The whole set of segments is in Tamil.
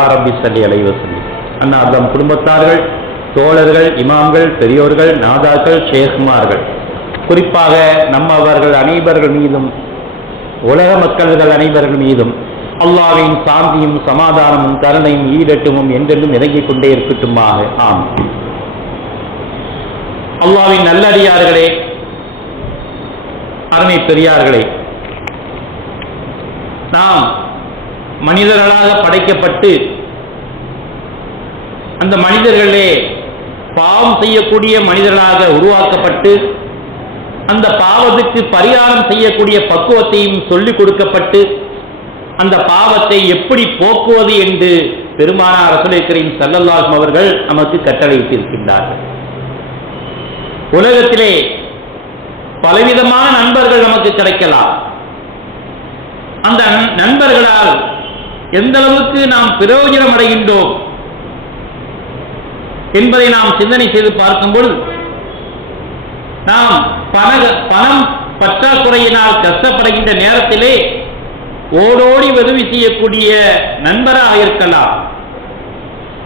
ரப்பி சல்லி அண்ணா அன்னார்தம் குடும்பத்தார்கள் தோழர்கள் இமாம்கள் பெரியோர்கள் நாதாக்கள் ஷேகுமார்கள். குறிப்பாக நம்ம அவர்கள் அனைவர்கள் மீதும் உலக மக்கள்கள் அனைவர்கள் மீதும் அல்லாவின் சாந்தியும் சமாதானமும் கருணையும் ஈடட்டுமும் என்றென்றும் இறங்கிக் கொண்டே இருக்கட்டுமாக. ஆம். அல்லாவின் நல்லடியார்களே அருமை பெரியார்களே நாம் மனிதர்களாக படைக்கப்பட்டு அந்த மனிதர்களே பாவம் செய்யக்கூடிய மனிதர்களாக உருவாக்கப்பட்டு அந்த பாவத்துக்கு பரிகாரம் செய்யக்கூடிய பக்குவத்தையும் சொல்லிக் கொடுக்கப்பட்டு அந்த பாவத்தை எப்படி போக்குவது என்று பெருமானார் ரசூலுக்கரீம் ஸல்லல்லாஹு அவர்கள் நமக்கு கட்டளையிட்டிருக்கின்றார்கள். உலகத்திலே பலவிதமான நண்பர்கள் நமக்கு கிடைக்கலாம். அந்த நண்- நண்பர்களால் எந்த அளவுக்கு நாம் பிரயோஜனம் அடைகின்றோம் என்பதை நாம் சிந்தனை செய்து பார்க்கும்பொழுது நாம் பண பணம் பற்றாக்குறையினால் கஷ்டப்படுகின்ற நேரத்திலே ஓடோடி உதவி செய்யக்கூடிய நண்பராக இருக்கலாம்.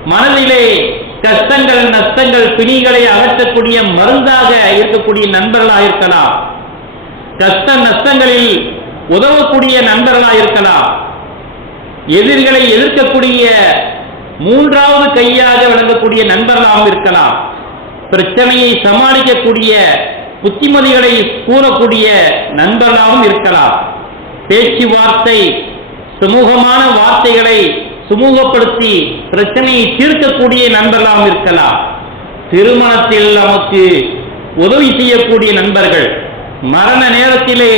மனதிலே கஷ்டங்கள் நஷ்டங்கள் பிணிகளை அகற்றக்கூடிய மருந்தாக இருக்கக்கூடிய நண்பர்களாக இருக்கலாம். கஷ்ட நஷ்டங்களில் உதவக்கூடிய நண்பர்களாக இருக்கலாம். எதிரிகளை எதிர்க்கக்கூடிய மூன்றாவது கையாக விளங்கக்கூடிய நண்பர்களாகவும் இருக்கலாம். பிரச்சனையை சமாளிக்கக்கூடிய புத்திமதிகளை கூறக்கூடிய நண்பர்களாகவும் இருக்கலாம். பேச்சுவார்த்தை சுமூகமான வார்த்தைகளை சுமூகப்படுத்தி பிரச்சனையை தீர்க்கக்கூடிய நண்பர்களாகவும் இருக்கலாம். திருமணத்தில் நமக்கு உதவி செய்யக்கூடிய நண்பர்கள் மரண நேரத்திலே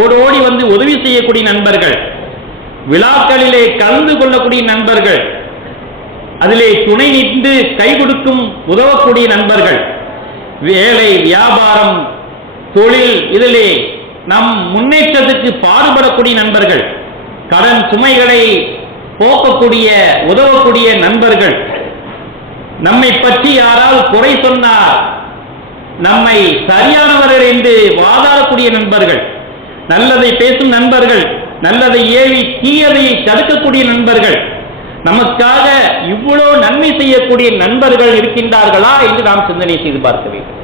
ஓடோடி வந்து உதவி செய்யக்கூடிய நண்பர்கள் விழாக்களிலே கலந்து கொள்ளக்கூடிய நண்பர்கள் அதிலே துணை நின்று கை கொடுக்கும் உதவக்கூடிய நண்பர்கள் வேலை வியாபாரம் தொழில் இதிலே நம் முன்னேற்றத்துக்கு பாடுபடக்கூடிய நண்பர்கள் கடன் சுமைகளை போக்கக்கூடிய உதவக்கூடிய நண்பர்கள். நம்மை பற்றி யாரால் குறை சொன்னார் நம்மை சரியானவர்கள் என்று வாதாடக்கூடிய நண்பர்கள் நல்லதை பேசும் நண்பர்கள் நல்லதை ஏவி தீயதை தடுக்கக்கூடிய நண்பர்கள். நமக்காக இவ்வளவு நன்மை செய்யக்கூடிய நண்பர்கள் இருக்கின்றார்களா என்று நாம் சிந்தனை செய்து பார்க்க வேண்டும்.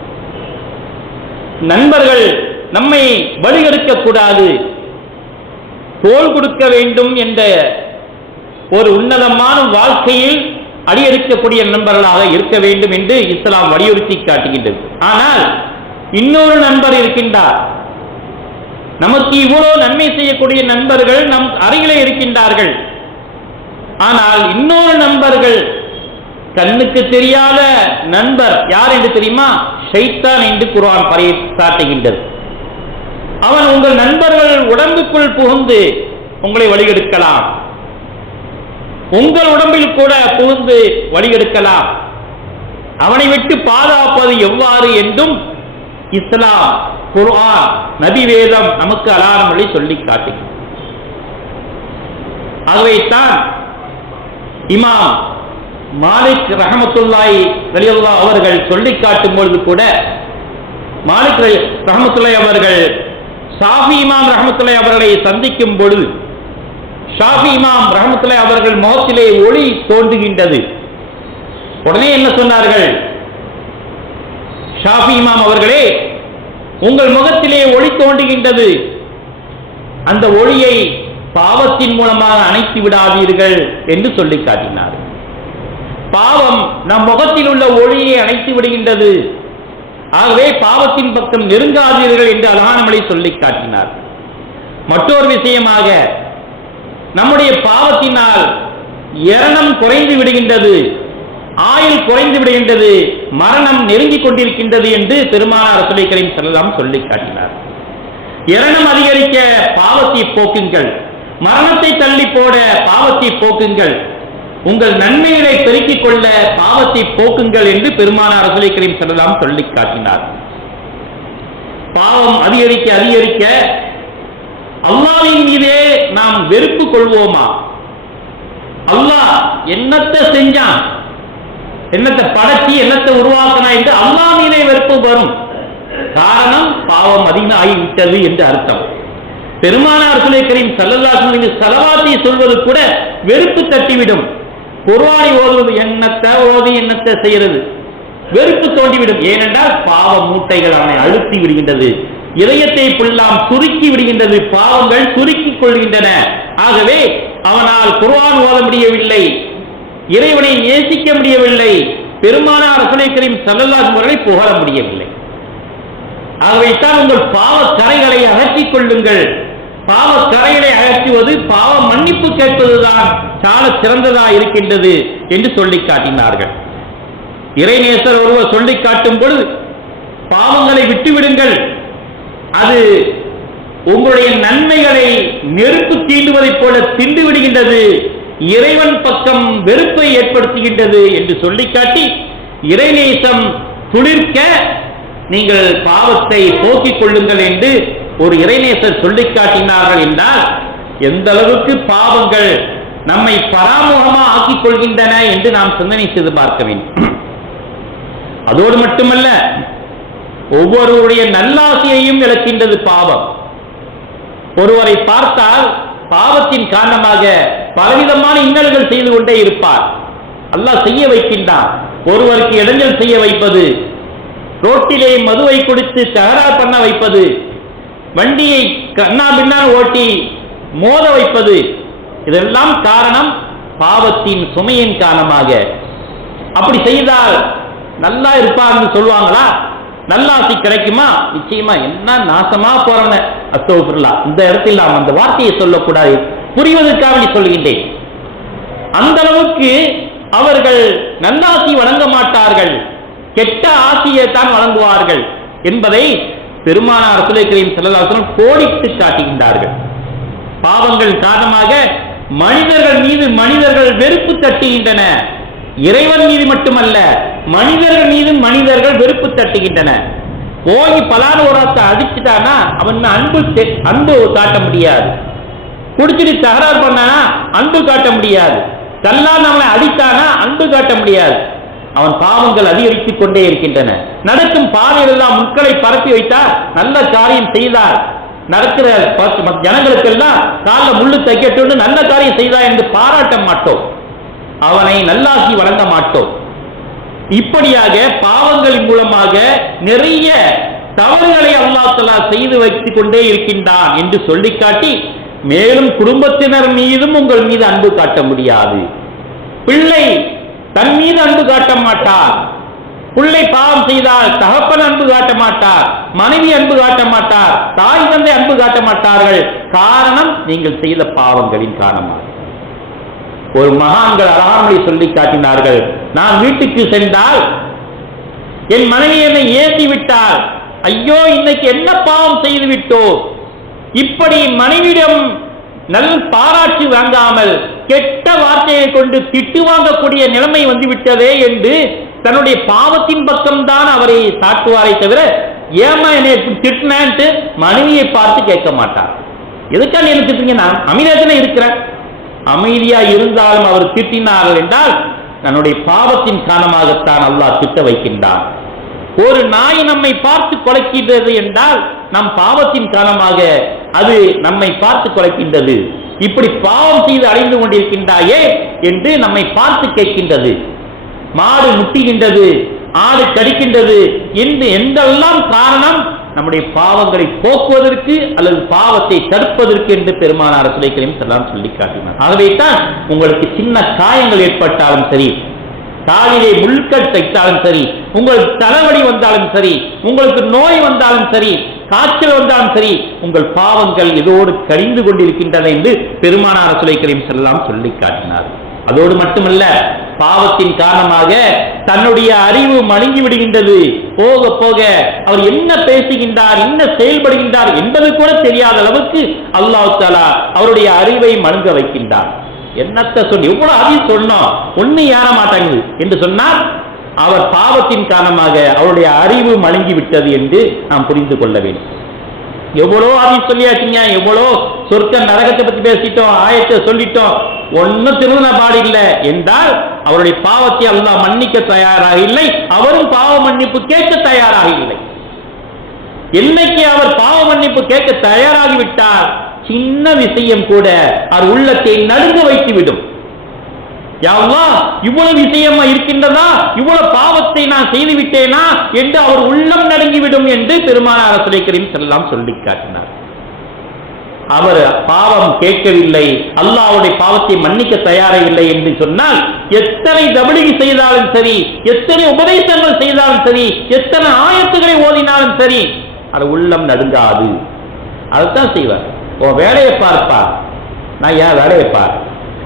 நண்பர்கள் நம்மை வழிகெடுக்க கூடாது தோல் கொடுக்க வேண்டும் என்ற ஒரு உன்னதமான வாழ்க்கையில் அடியெடுக்கக்கூடிய நண்பர்களாக இருக்க வேண்டும் என்று இஸ்லாம் வலியுறுத்தி காட்டுகின்றது. ஆனால் இன்னொரு நண்பர் இருக்கின்றார். நமக்கு இவ்வளவு நன்மை செய்யக்கூடிய நண்பர்கள் நம் அருகிலே இருக்கின்றார்கள். ஆனால் இன்னொரு நண்பர்கள் கண்ணுக்கு தெரியாத நண்பர் யார் என்று தெரியுமா? ஷைத்தான் என்று குருவான் பறையை காட்டுகின்றது. அவன் உங்கள் நண்பர்கள் உடம்புக்குள் புகுந்து உங்களை வழிகெடுக்கலாம். உங்கள் உடம்பில் கூட புகுந்து வழிகெடுக்கலாம். அவனை விட்டு பாதுகாப்பது எவ்வாறு என்றும் இஸ்லாம் குர்ஆன் நபி வேதம் நமக்கு அலாரம் வழி சொல்லி காட்டுகிறது. ஆகவேத்தான் இமாம் மாலிக் ரஹமத்துல்லாய் ரலியல்லா அவர்கள் சொல்லி காட்டும் பொழுது கூட மாலிக் ரஹமத்துல்லாய் அவர்கள் ஷாஃபி இமாம் ரஹமத்துல்லாய் அவர்களை சந்திக்கும் பொழுது ஷாஃபி இமாம் ரஹமத்துல்லாய் அவர்கள் முகத்திலே ஒளி தோன்றுகின்றது. உடனே என்ன சொன்னார்கள்? ஷாஃபி இமாம் அவர்களே உங்கள் முகத்திலே ஒளி தோன்றுகின்றது. அந்த ஒளியை பாவத்தின் மூலமாக அணைத்து விடாதீர்கள் என்று சொல்லி காட்டினார். பாவம் நம் முகத்தில் உள்ள ஒளியை அணைத்து விடுகின்றது. ஆகவே பாவத்தின் பக்கம் நெருங்காதீர்கள் என்று அழகான சொல்லி காட்டினார். மற்றொரு விஷயமாக நம்முடைய பாவத்தினால் இரணம் குறைந்து விடுகின்றது. ஆயுள் குறைந்து விடுகின்றது மரணம் நெருங்கிக் கொண்டிருக்கின்றது என்று பெருமானார் ரசூலை கரீம் ஸல்லல்லாஹு சொல்லி காட்டினார். இரணம் அதிகரிக்க பாவத்தை போக்குங்கள் மரணத்தை தள்ளி போட பாவத்தை போக்குங்கள் உங்கள் நன்மைகளை பெருக்கிக் கொள்ள பாவத்தை போக்குங்கள் என்று பெருமானார் ரசூலை கரீம் ஸல்லல்லாஹு சொல்லி காட்டினார். பாவம் அதிகரிக்க அதிகரிக்க அல்லாவின் மீதே நாம் வெறுப்பு கொள்வோமா? அல்லாஹ் என்னத்தை செஞ்சான்? என்னத்தை படைச்சி என்னத்தை உருவாக்கினா என்று அல்லா மீதே வெறுப்பு வரும். காரணம் பாவம் அதிகமாகி விட்டது என்று அர்த்தம். பெருமானார் சுலை கரீம் சல்லல்லாஹு சலவாத்தை சொல்வது கூட வெறுப்பு தட்டிவிடும். குர்ஆனை ஓதுவது என்னத்தை ஓதி என்னத்தை செய்யறது வெறுப்பு தோண்டிவிடும். ஏனென்றால் பாவ மூட்டைகள் அவனை அழுத்தி விடுகின்றது. இதயத்தை புல்லாம் சுருக்கி விடுகின்றது. பாவங்கள் சுருக்கிக் கொள்கின்றன. ஆகவே அவனால் குர்வான் ஓத முடியவில்லை. இறைவனை நேசிக்க முடியவில்லை. பெருமானார் ரசூலை கரீம் ஸல்லல்லாஹு அவர்களை புகழ முடியவில்லை. ஆகவேத்தான் உங்கள் பாவ கரைகளை அகற்றிக் கொள்ளுங்கள். பாவ கரைகளை அகற்றுவது பாவ மன்னிப்பு கேட்பதுதான் சால சிறந்ததா இருக்கின்றது என்று சொல்லி காட்டினார்கள். இறைநேசர் ஒருவர் சொல்லி காட்டும் பொழுது பாவங்களை விட்டுவிடுங்கள். அது உங்களுடைய நன்மைகளை நெருப்பு தீண்டுவதைப் போல திண்டு விடுகின்றது. இறைவன் பக்கம் வெறுப்பை ஏற்படுத்துகின்றது என்று சொல்லிக்காட்டி இறைநேசம் துளிர்க்க நீங்கள் பாவத்தை போக்கிக் கொள்ளுங்கள் என்று ஒரு இறைநேசர் சொல்லிக்காட்டினார்கள் என்றால் எந்த அளவுக்கு பாவங்கள் நம்மை பராமுகமா ஆக்கிக் கொள்கின்றன என்று நாம் சிந்தனை செய்து பார்க்க வேண்டும். அதோடு மட்டுமல்ல ஒவ்வொருவருடைய நல்லாசையையும் இழக்கின்றது பாவம். ஒருவரை பார்த்தால் பாவத்தின் காரணமாக பலவிதமான இன்னல்கள் செய்து கொண்டே இருப்பார். அல்லாஹ் செய்ய வைக்கின்றான். ஒருவருக்கு இடைஞ்சல் செய்ய வைப்பது ரோட்டிலே மதுவை குடித்து தகராறு பண்ண வைப்பது வண்டியை கண்ணா பின்னால் ஓட்டி மோத வைப்பது இதெல்லாம் காரணம் பாவத்தின் சுமையின் காரணமாக. அப்படி செய்தால் நல்லா இருப்பார்னு சொல்லுவாங்களா? நல்லாசி கிடைக்குமா? நிச்சயமா. என்ன நாசமா போறவன? அஸ்தோபிரலா இந்த இடத்தில் நாம் அந்த வார்த்தையை சொல்லக்கூடாது. புரிவதற்காக வேண்டி சொல்கின்றேன் அந்த அளவுக்கு அவர்கள் நல்லாசி வழங்க மாட்டார்கள். கெட்ட ஆசியை தான் வழங்குவார்கள் என்பதை பெருமானார் ரசூலை கரீம் கோடிட்டு காட்டுகின்றார்கள். பாவங்கள் காரணமாக மனிதர்கள் மீது மனிதர்கள் வெறுப்பு தட்டுகின்றன. இறைவன் மீது மட்டுமல்ல மனிதர்கள் மீது மனிதர்கள் வெறுப்பு தட்டுகின்றன. போய் பலான ஓரத்தை அடிச்சுட்டானா அவன் அன்பு அன்பு காட்ட முடியாது. குடிச்சிட்டு தகராறு பண்ணானா அன்பு காட்ட முடியாது. தல்லான் அவனை அடித்தானா அன்பு காட்ட முடியாது. அவன் பாவங்கள் அதிகரித்துக் கொண்டே இருக்கின்றன. நடக்கும் பாதையில் எல்லாம் முட்களை பரப்பி வைத்தார் நல்ல காரியம் செய்தார். நடக்கிற ஜனங்களுக்கெல்லாம் காலில் முள்ளு தைக்கட்டு நல்ல காரியம் செய்தார் என்று பாராட்ட மாட்டோம். அவனை நல்லாக்கி வழங்க மாட்டோம். இப்படியாக பாவங்களின் மூலமாக நிறைய தவறுகளை அல்லாத்தலா செய்து வைத்துக் கொண்டே இருக்கின்றான் என்று சொல்லிக்காட்டி மேலும் குடும்பத்தினர் மீதும் உங்கள் மீது அன்பு காட்ட முடியாது. பிள்ளை தன் மீது அன்பு காட்ட மாட்டார் பிள்ளை பாவம் செய்தால் தகப்பன் அன்பு காட்ட மாட்டார் மனைவி அன்பு காட்ட மாட்டார் தாய் தந்தை அன்பு காட்ட மாட்டார்கள். காரணம் நீங்கள் செய்த பாவங்களின் காரணமாக. ஒரு மகான்கள் அழகாமலை சொல்லி காட்டினார்கள். நான் வீட்டுக்கு சென்றால் என் மனைவி என்னை ஏசி விட்டால் ஐயோ இன்னைக்கு என்ன பாவம் செய்து விட்டோ இப்படி மனைவியிடம் நல் பாராட்டு வாங்காமல் கெட்ட வார்த்தையை கொண்டு திட்டு வாங்கக்கூடிய நிலைமை வந்துவிட்டதே என்று தன்னுடைய பாவத்தின் பக்கம்தான் அவரை சாட்டுவாரே தவிர ஏமா என்னை இப்படி மனைவியை பார்த்து கேட்க மாட்டார். எதுக்கா நீ என்ன திட்டுறீங்க? நான் அமைதியாதானே இருக்கிறேன். அமைதியா இருந்தாலும் அவர் திட்டினார்கள் என்றால் தன்னுடைய பாவத்தின் காரணமாகத்தான் அல்லாஹ் திட்ட வைக்கின்றான். ஒரு நாய் நம்மை பார்த்து கொலைக்கின்றது என்றால் நம் பாவத்தின் காரணமாக அது நம்மை பார்த்து கொலைக்கின்றது. இப்படி பாவம் செய்து அடைந்து கொண்டிருக்கின்றாயே என்று நம்மை பார்த்து கேட்கின்றது. மாடு முட்டுகின்றது ஆடு கடிக்கின்றது என்று எந்தெல்லாம் காரணம் நம்முடைய பாவங்களை போக்குவதற்கு அல்லது பாவத்தை தடுப்பதற்கு என்று பெருமானார் சுலைக்களையும் செல்லாம் சொல்லி காட்டினார். ஆகவே தான் உங்களுக்கு சின்ன காயங்கள் ஏற்பட்டாலும் சரி காலிலே முள்கள் தைத்தாலும் சரி உங்களுக்கு தலைவலி வந்தாலும் சரி உங்களுக்கு நோய் வந்தாலும் சரி காய்ச்சல் வந்தாலும் சரி உங்கள் பாவங்கள் இதோடு கழிந்து கொண்டிருக்கின்றன என்று பெருமானார் சுலைக்கரையும் செல்லாம் சொல்லி காட்டினார். அதோடு மட்டுமல்ல பாவத்தின் காரணமாக தன்னுடைய அறிவு மழுங்கி விடுகின்றது. போக போக அவர் என்ன பேசுகின்றார் என்ன செயல்படுகின்றார் என்பது கூட தெரியாத அளவுக்கு அல்லாஹ் தாலா அவருடைய அறிவை மழுங்க வைக்கின்றார். என்னத்த சொல்லி எவ்வளவு அதிகம் சொன்னோம் ஒண்ணு ஏற மாட்டாங்குது என்று சொன்னால் அவர் பாவத்தின் காரணமாக அவருடைய அறிவு மழுங்கி விட்டது என்று நாம் புரிந்து கொள்ள வேண்டும். எவ்வளோ ஆதி சொல்லியாச்சுங்க எவ்வளோ சொர்க்க நரகத்தை பற்றி பேசிட்டோம் ஆயத்தை சொல்லிட்டோம். ஒன்னும் திருமண பாடு இல்லை. என்றால் அவருடைய பாவத்தை அல்லாஹ் மன்னிக்க தயாராக இல்லை. அவரும் பாவ மன்னிப்பு கேட்க தயாராக இல்லை. என்னைக்கு அவர் பாவ மன்னிப்பு கேட்க தயாராகிவிட்டார் சின்ன விஷயம் கூட அவர் உள்ளத்தை நடுங்க வைத்து யாவா இவ்வளவு விஷயமா இருக்கின்றதா? இவ்வளவு பாவத்தை நான் செய்து விட்டேனா? என்று அவர் உள்ளம் நடுங்கிவிடும் என்று பெருமானார் ரசூலை கரீம் செல்லாம் சொல்லி காட்டினார். அவர் பாவம் கேட்கவில்லை அல்லாவுடைய பாவத்தை மன்னிக்க தயாரவில்லை என்று சொன்னால் எத்தனை தபிலிகி செய்தாலும் சரி எத்தனை உபதேசங்கள் செய்தாலும் சரி எத்தனை ஆயத்துக்களை ஓதினாலும் சரி அது உள்ளம் நடுங்காது. அதைத்தான் செய்வார். உன் வேலையை பார்ப்பா. நான் ஏன் வேலையை பார்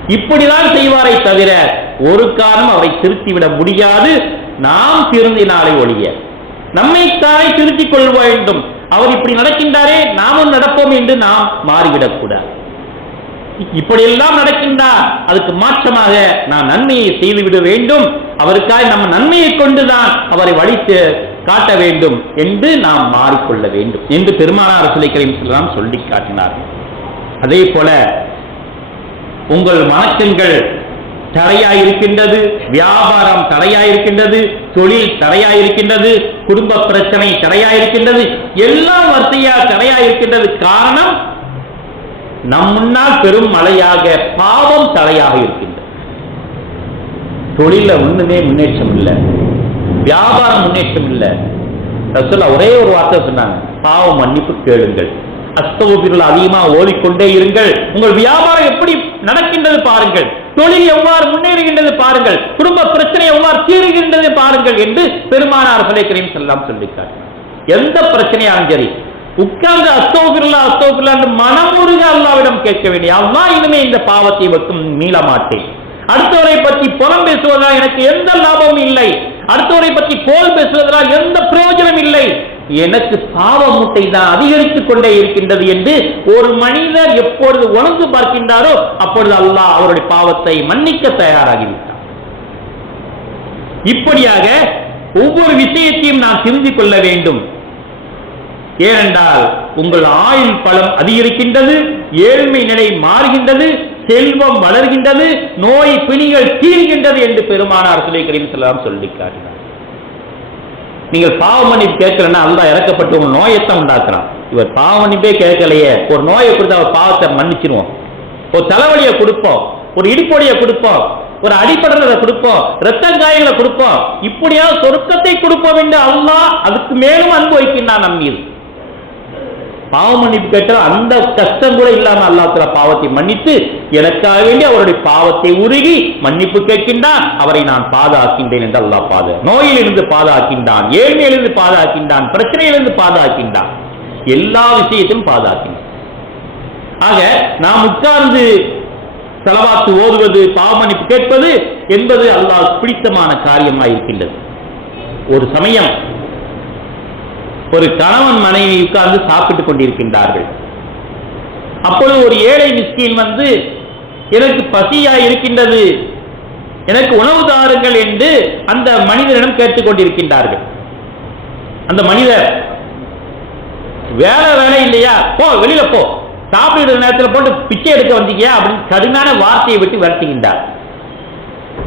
இப்படிதான் செய்வாரை தவிர ஒரு காரணம் அவரை திருத்திவிட முடியாது. நாம் திருந்தினாலே ஒழிய. நம்மைத்தானே திருத்திக் கொள்ள வேண்டும். அவர் இப்படி நடக்கின்றாரே நாமும் நடப்போம் என்று நாம் மாறிவிடக்கூடாது. இப்படியெல்லாம் நடக்கின்றார் அதுக்கு மாற்றமாக நாம் நன்மையை செய்துவிட வேண்டும். அவருக்காக நம்ம நன்மையை கொண்டுதான் அவரை வழித்து காட்ட வேண்டும் என்று நாம் மாறிக்கொள்ள வேண்டும் என்று பெருமானார் சுலை கரீம் சொல்லி காட்டினார் அதே போல உங்கள் வணக்கங்கள் தடையாயிருக்கின்றது வியாபாரம் தடையாயிருக்கின்றது தொழில் தடையாயிருக்கின்றது குடும்ப பிரச்சனை தடையாயிருக்கின்றது எல்லாம் வரிசையா தடையாயிருக்கின்றது. காரணம் நம் முன்னால் பெரும் மழையாக பாவம் தடையாக இருக்கின்றது. தொழில ஒண்ணுமே முன்னேற்றம் இல்லை. வியாபாரம் முன்னேற்றம் இல்லை. ஒரே ஒரு வார்த்தை சொன்னாங்க பாவம் மன்னிப்பு கேளுங்கள். அஸ்தோபிர்கள் அதிகமா ஓடிக்கொண்டே இருங்கள். உங்கள் வியாபாரம் எப்படி நடக்கின்றது பாருங்கள். தொழில் எவ்வாறு முன்னேறுகின்றது பாருங்கள். குடும்ப பிரச்சனை எவ்வாறு தீருகின்றது பாருங்கள் என்று பெருமானார் கரீம் செல்லாம் சொல்லிட்டார் எந்த பிரச்சனையாலும் சரி உட்கார்ந்து அஸ்தோபில்லா அஸ்தோபில்லா என்று மனமுருக அல்லாவிடம் கேட்க வேண்டிய அல்லா இனிமே இந்த பாவத்தை மட்டும் மீள மாட்டேன். அடுத்தவரை பற்றி புறம் பேசுவதால் எனக்கு எந்த லாபமும் இல்லை. அடுத்தவரை பற்றி கோல் பேசுவதால் எந்த பிரயோஜனம் இல்லை. எனக்கு பாவ மூட்டை தான் அதிகரித்துக் கொண்டே இருக்கின்றது என்று ஒரு மனிதர் எப்பொழுது உணர்ந்து பார்க்கின்றாரோ அப்பொழுது அல்லாஹ் அவருடைய பாவத்தை மன்னிக்க தயாராகிவிட்டார் இப்படியாக ஒவ்வொரு விஷயத்தையும் நாம் திருந்தி கொள்ள வேண்டும். ஏனென்றால் உங்கள் ஆயுள் பலம் அதிகரிக்கின்றது ஏழ்மை நிலை மாறுகின்றது செல்வம் வளர்கின்றது நோய் பிணிகள் தீர்கின்றது என்று பெருமானார் சுலை கரீம் செல்லாம் சொல்லி காட்டினார் நீங்கள் பாவ மன்னிப்பு கேட்கலன்னா அல்லா இறக்கப்பட்டு உங்க நோயத்தை உண்டாக்குறான். இவர் பாவ மன்னிப்பே கேட்கலையே. ஒரு நோயை கொடுத்து அவர் பாவத்தை மன்னிச்சிருவோம். ஒரு தலைவலியை கொடுப்போம். ஒரு இடுப்பொடியை கொடுப்போம். ஒரு அடிப்படுறதை கொடுப்போம். ரத்த காயங்களை கொடுப்போம். இப்படியா சொருக்கத்தை கொடுப்போம் என்று அல்லா அதுக்கு மேலும் அன்பு வைக்கின்றான் பாவ மன்னிப்பு கேட்டால் அந்த கஷ்டம் கூட இல்லாமல் அல்லாத்துல பாவத்தை மன்னித்து எனக்காக வேண்டி அவருடைய பாவத்தை உருகி மன்னிப்பு கேட்கின்றான் அவரை நான் பாதாக்கின்றேன் என்று அல்லா பாது நோயிலிருந்து பாதாக்கின்றான் ஏழ்மையிலிருந்து பாதுகாக்கின்றான் பிரச்சனையிலிருந்து பாதாக்கின்றான் எல்லா விஷயத்தையும் பாதாக்கின்றான் ஆக நாம் உட்கார்ந்து செலவாத்து ஓதுவது பாவ மன்னிப்பு கேட்பது என்பது அல்லாஹ் பிடித்தமான காரியமாக இருக்கின்றது ஒரு சமயம் ஒரு கணவன் மனைவி உட்கார்ந்து சாப்பிட்டுக் கொண்டிருக்கின்றார்கள். அப்பொழுது ஒரு ஏழை மிஸ்கின் வந்து எனக்கு பசியா இருக்கின்றது. எனக்கு உணவு தாருங்கள் என்று அந்த மனிதனிடம் கேட்டுக்கொண்டிருக்கின்றார்கள் அந்த மனிதர் வேலை வேலை இல்லையா? போ வெளியில போ. சாப்பிடுற நேரத்தில் போட்டு பிச்சை எடுக்க வந்தீங்க அப்படின்னு கடுமையான வார்த்தையை விட்டு விரட்டுகின்றார்.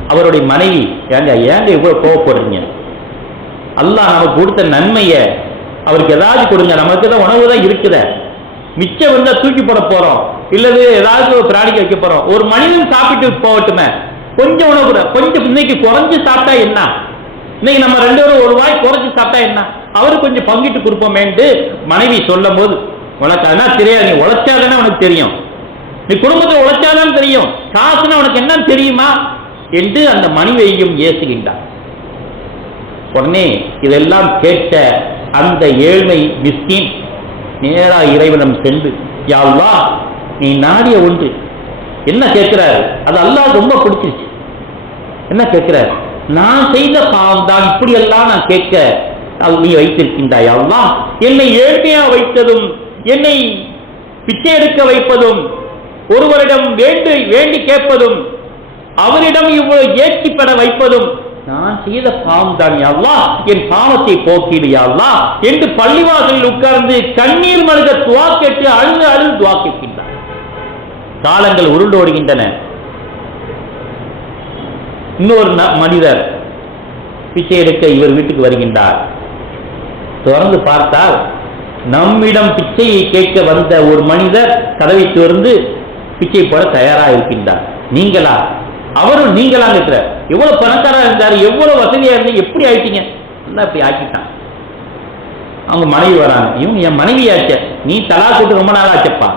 அவருடைய மனைவி ஏங்க ஏங்க இவ்வளவு கோவப்படுறீங்க? அல்லாஹ் நமக்கு கொடுத்த நன்மையை அவருக்கு ஏதாவது கொடுங்க நமக்கு தான் உணவு தான் இருக்குத. மிச்சம் இருந்தால் தூக்கி போட போகிறோம் இல்லது ஏதாவது ஒரு பிராணிக்கு வைக்க போகிறோம் ஒரு மனிதன் சாப்பிட்டு போகட்டுமே. கொஞ்சம் உணவு கூட கொஞ்சம் இன்னைக்கு குறைஞ்சு சாப்பிட்டா என்ன? இன்னைக்கு நம்ம ரெண்டு பேரும் ஒரு வாய் குறைச்சு சாப்பிட்டா என்ன? அவரு கொஞ்சம் பங்கிட்டு கொடுப்போமேன்ட்டு மனைவி சொல்லும் போது உனக்கு அதெல்லாம் தெரியாது. நீ உழைச்சாதானே உனக்கு தெரியும். நீ குடும்பத்தை உழைச்சாதான் தெரியும். காசுன்னா உனக்கு என்னன்னு தெரியுமா? என்று அந்த மனைவியையும் ஏசுகின்றார். உடனே இதெல்லாம் கேட்ட அந்த ஏழ்மை மிஸ்கின். நேரா இறைவனம் சென்று யாழ்வா நீ நாடிய ஒன்று. என்ன கேட்கிறாரு? அது அல்லாஹ் ரொம்ப பிடிச்சிருச்சு. என்ன கேட்கிறாரு? நான் செய்த பாவம் தான் இப்படியெல்லாம் நான் கேட்க அது நீ வைத்திருக்கின்றாய் அல்லாஹ். என்னை ஏழ்மையா வைத்ததும் என்னை பிச்சை எடுக்க வைப்பதும் ஒருவரிடம் வேண்டு வேண்டி கேட்பதும் அவரிடம் இவ்வளவு ஏற்றி பெற வைப்பதும் நான் செய்த பாவம் தான் யாழ்லா என் பாவத்தை போக்கிடு யாழ்லா என்று பள்ளிவாசலில் உட்கார்ந்து கண்ணீர் மல்க துவா கேட்டு அழுது அழுது துவா கேட்கின்றார். காலங்கள் உருண்டோடுகின்றன இன்னொரு ந- மனிதர் பிச்சை எடுக்க இவர் வீட்டுக்கு வருகின்றார். திறந்து பார்த்தால் நம்மிடம் பிச்சையை கேட்க வந்த ஒரு மனிதர் கதவை திறந்து பிச்சை போட தயாராக இருக்கின்றார். நீங்களா? அவரும் நீங்களா இருக்கிறார் எவ்வளவு பணக்காரா இருந்தாரு எவ்வளவு வசதியா இருந்து எப்படி ஆயிட்டீங்க? என்ன இப்படி ஆக்கிட்டான். அவங்க மனைவி வராங்க. இவங்க என் மனைவியாச்ச நீ தலா கூட்டு ரொம்ப நாள் ஆச்சப்பா.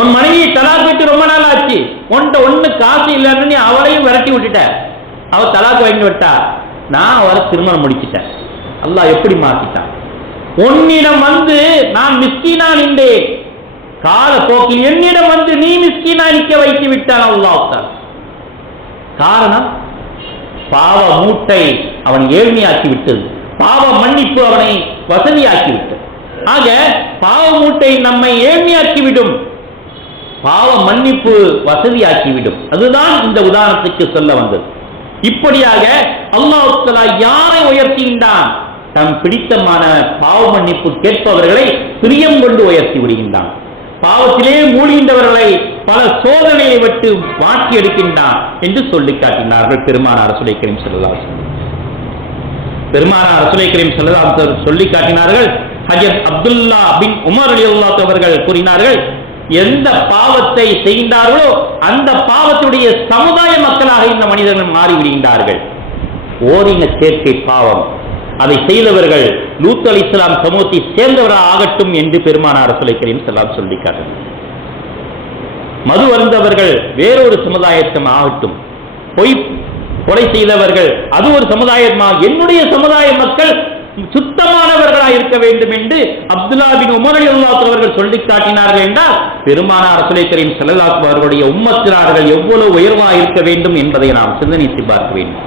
உன் மனைவியை தலா கூட்டு ரொம்ப நாள் ஆச்சு. உன்கிட்ட ஒண்ணு காசு இல்லைன்னு நீ விரட்டி விட்டுட்ட. அவ தலாக்கு வாங்கி விட்டா நான் அவரை திருமணம் முடிச்சிட்டேன். அல்லா எப்படி மாத்திட்டான்? உன்னிடம் வந்து நான் மிஸ்கீனா நின்றேன். காலப்போக்கில் என்னிடம் வந்து நீ மிஸ்கீனா நிக்க வைத்து விட்டான் அல்லாஹ். காரணம் பாவ மூட்டை அவன் ஏழ்மையாக்கி விட்டது. பாவ மன்னிப்பு அவனை வசதியாக்கி விட்டது. ஆக பாவ மூட்டை நம்மை ஏழ்மையாக்கிவிடும் பாவ மன்னிப்பு வசதியாக்கிவிடும் அதுதான் இந்த உதாரணத்துக்கு சொல்ல வந்தது. இப்படியாக அல்லாஹ் யாரை உயர்த்துகின்றான்? தம் பிடித்தமான பாவ மன்னிப்பு கேட்பவர்களை பிரியம் கொண்டு உயர்த்தி விடுகின்றான். பாவத்திலே மூழ்கின்றவர்களை பல சோதனையை விட்டு மாற்றி எடுக்கின்றான் என்று சொல்லி காட்டினார்கள் பெருமானார் சுலை கரீம் ஸல்லல்லாஹு பெருமானார் ரசூலை கரீம் சொல்லி காட்டினார்கள் ஹஜரத் அப்துல்லா பின் உமர் ரலியல்லாஹு அவர்கள் கூறினார்கள் எந்த பாவத்தை செய்கின்றார்களோ அந்த பாவத்துடைய சமுதாய மக்களாக இந்த மனிதர்கள் மாறிவிடுகின்றார்கள். ஓரின சேர்க்கை பாவம். அதை செய்தவர்கள் லூத் அலி இஸ்லாம் சமூகத்தை சேர்ந்தவராக ஆகட்டும் என்று பெருமானார் ரசூலை செல்லாம் ஸல்லல்லாஹு சொல்லி காட்டினார் மது அருந்தவர்கள் வேறொரு சமுதாயத்தம் ஆகட்டும். பொய் கொலை செய்தவர்கள் அது ஒரு சமுதாயமாக என்னுடைய சமுதாய மக்கள் சுத்தமானவர்களாக இருக்க வேண்டும் என்று அப்துல்லா பின் உள்ளாத்தவர்கள் அவர்கள் சொல்லி காட்டினார்கள் என்றால் பெருமானார் ரசூலை கரீம் ஸல்லல்லாஹு அவர்களுடைய உம்மத்தினார்கள் எவ்வளவு உயர்வாக இருக்க வேண்டும் என்பதை நாம் சிந்தனைத்து பார்க்க வேண்டும்.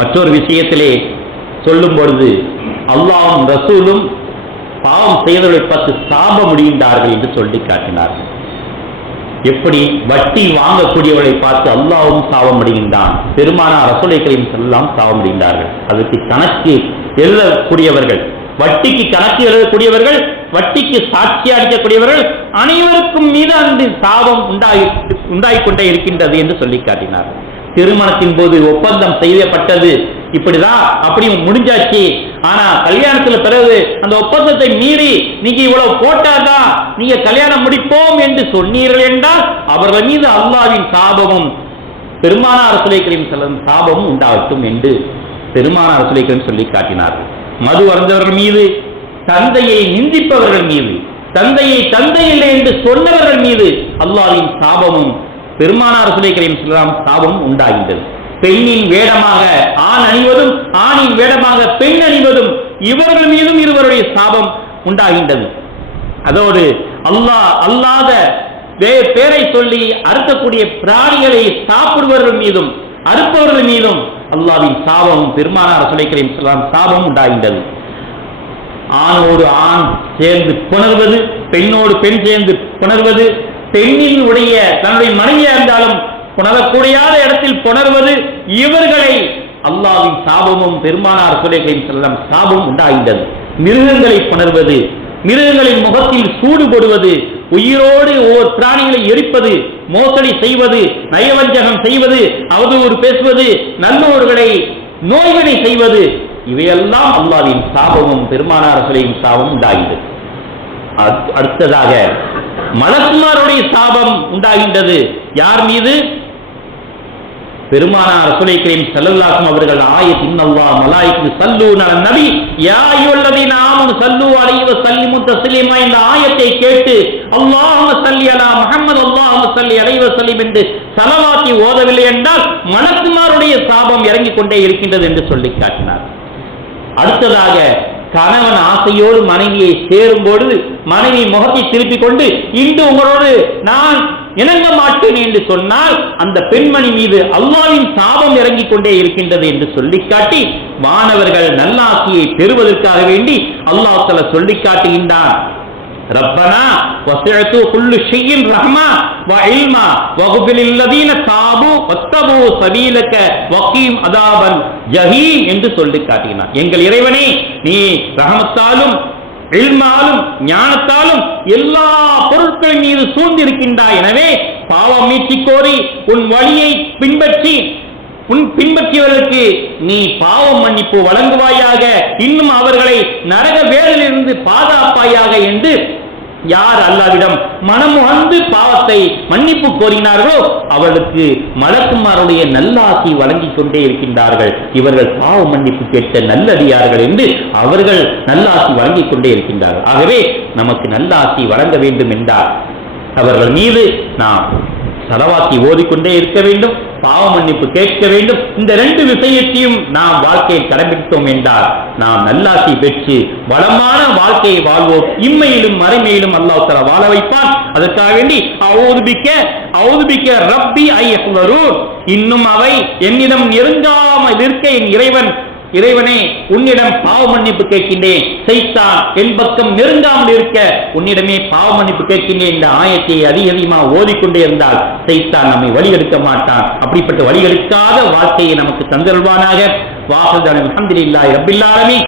மற்றொரு விஷயத்திலே சொல்லும் பொழுது அல்லாவும் ரசூலும் பாவம் செய்தவர்களை பார்த்து சாப முடிகின்றார்கள் என்று சொல்லி காட்டினார்கள். எப்படி வட்டி வாங்கக்கூடியவர்களை பார்த்து அல்லாவும் சாபம் அடைகின்றான் பெருமானார் ரசூலை கரீம் செல்லாம் சாபம் அடைகின்றார்கள் அதற்கு கணக்கு எழுதக்கூடியவர்கள் வட்டிக்கு கணக்கு எழுதக்கூடியவர்கள் வட்டிக்கு சாட்சி அளிக்கக்கூடியவர்கள் அனைவருக்கும் மீது அந்த சாபம் உண்டாகி உண்டாகிக்கொண்டே இருக்கின்றது என்று சொல்லி காட்டினார் திருமணத்தின் போது ஒப்பந்தம் செய்யப்பட்டது. இப்படிதான் அப்படி முடிஞ்சாச்சு. ஆனா கல்யாணத்துல பிறகு அந்த ஒப்பந்தத்தை மீறி நீங்க இவ்வளவு போட்டாதான் நீங்க கல்யாணம் முடிப்போம் என்று சொன்னீர்கள் என்றால் அவர்கள் மீது அல்லாவின் சாபமும் பெருமானார் சுலைக்கரின் செல்லும் சாபமும் உண்டாகட்டும் என்று பெருமானார் சுலைக்கரின் சொல்லி காட்டினார்கள். மது அருந்தவர்கள் மீது தந்தையை நிந்திப்பவர்கள் மீது தந்தையை தந்தை இல்லை என்று சொன்னவர்கள் மீது அல்லாவின் சாபமும் பெருமானார் சுலைக்கரின் செல்லாம் சாபமும் உண்டாகின்றது. பெண்ணின் வேடமாக ஆண் அணிவதும் ஆணின் வேடமாக பெண் அணிவதும் இவர்கள் மீதும் இருவருடைய சாபம் உண்டாகின்றது. அதோடு அல்லாஹ் அல்லாத பேரை சொல்லி அறுக்கக்கூடிய பிராணிகளை சாப்பிடுபவர்கள் மீதும் அறுப்பவர்கள் மீதும் அல்லாவின் சாபம் பெருமானார் சுலைக்கரின் சொல்லலாம் சாபம் உண்டாகின்றது. ஆணோடு ஆண் சேர்ந்து புணர்வது பெண்ணோடு பெண் சேர்ந்து புணர்வது பெண்ணின் உடைய தன்னுடைய மனைவியா இருந்தாலும் புணரக்கூடியாத இடத்தில் புணர்வது இவர்களை அல்லாவின் சாபமும் பெருமானார் சுலைகளின் செல்லம் சாபம் உண்டாகின்றது மிருகங்களை புணர்வது மிருகங்களின் முகத்தில் சூடு போடுவது உயிரோடு ஒவ்வொரு பிராணிகளை எரிப்பது மோசடி செய்வது நயவஞ்சகம் செய்வது அவதூறு பேசுவது நல்லோர்களை நோய்களை செய்வது இவையெல்லாம் அல்லாவின் சாபமும் பெருமானார் சிலையின் சாபம் உண்டாகின்றது அடுத்ததாக மலக்குமாருடைய சாபம் உண்டாகின்றது. யார் மீது? பெருமானார் ரசூலை கரீம் ஸல்லல்லாஹு அவர்கள் ஆயத் இன்னல்லாஹ் மலாயிக்கு சல்லூன நபி. யா அய்யுல்லதீன நாமு சல்லு அலைஹி வ சல்லிமு தஸ்லீமா இந்த ஆயத்தை கேட்டு அல்லாஹும் சல்லி அலா முஹம்மது அல்லாஹும் சல்லி அலைஹி வ சல்லிம் என்று சலவாத்தி ஓதவில்லை என்றால் மனக்குமாருடைய சாபம் இறங்கிக் கொண்டே இருக்கின்றது என்று சொல்லி காட்டினார். அடுத்ததாக கணவன் ஆசையோடு மனைவியை சேரும் பொழுது மனைவி முகத்தை திருப்பிக் கொண்டு இன்று உங்களோடு நான் இணங்க மாட்டேன் என்று சொன்னால் அந்த பெண்மணி மீது அல்லாவின் சாபம் இறங்கிக் கொண்டே இருக்கின்றது என்று சொல்லிக்காட்டி மாணவர்கள் நல்லாசியை பெறுவதற்காக வேண்டி அல்லாஹ் தஆலா சொல்லிக் காட்டுகின்றான் ربنا وسعت كل شيء رحمة وعلما واغفر للذين تابوا واتبعوا سبيلك وقيم عذاب ஜஹீம் என்று சொல்லி காட்டினார் எங்கள் இறைவனே நீ ரஹமத்தாலும் இல்மாலும் ஞானத்தாலும் எல்லா பொருட்களின் மீது சூழ்ந்திருக்கின்றாய் எனவே பாவம் மீட்சிக் கோரி உன் வழியை பின்பற்றி உன் பின்பற்றியவர்களுக்கு நீ பாவம் மன்னிப்பு வழங்குவாயாக இன்னும் அவர்களை நரக வேலிலிருந்து பாதுகாப்பாயாக என்று யார் அல்லாவிடம் மனமுகந்து பாவத்தை மன்னிப்பு கோரினார்களோ அவர்களுக்கு மலக்குமாருடைய நல்லாசி வழங்கிக் கொண்டே இருக்கின்றார்கள். இவர்கள் பாவ மன்னிப்பு கேட்ட நல்லடியார்கள் என்று அவர்கள் நல்லாசி வழங்கிக் கொண்டே இருக்கின்றார்கள். ஆகவே நமக்கு நல்லாசி வழங்க வேண்டும் என்றால் அவர்கள் மீது நாம் செலவாக்கி ஓதிக்கொண்டே இருக்க வேண்டும். பாவ மன்னிப்பு கேட்க வேண்டும். இந்த ரெண்டு விஷயத்தையும் நாம் வாழ்க்கையை கடைபிடித்தோம் என்றால் நாம் நல்லாசி பெற்று வளமான வாழ்க்கையை வாழ்வோம். இம்மையிலும் மறைமையிலும் அல்லாஹ் தஆலா வாழ வைப்பான். அதற்காக வேண்டி அவுதுபிக்க அவுதுபிக்க ரப்பி ஐ இன்னும் அவை என்னிடம் நெருங்காமல் இருக்க என் இறைவன் இறைவனே உன்னிடம் பாவ மன்னிப்பு கேட்கின்றேன். சைத்தா என் பக்கம் நெருங்காமல் இருக்க உன்னிடமே பாவ மன்னிப்பு கேட்கின்றேன் இந்த ஆயத்தை அதிக அதிகமாக ஓதிக்கொண்டே இருந்தால் சைத்தா நம்மை வழிகெடுக்க மாட்டான். அப்படிப்பட்ட வழிகெடுக்காத வாழ்க்கையை நமக்கு தந்தல்வானாக வாசல் அலமதுல்லாஹி ரப்பில் ஆலமீன்.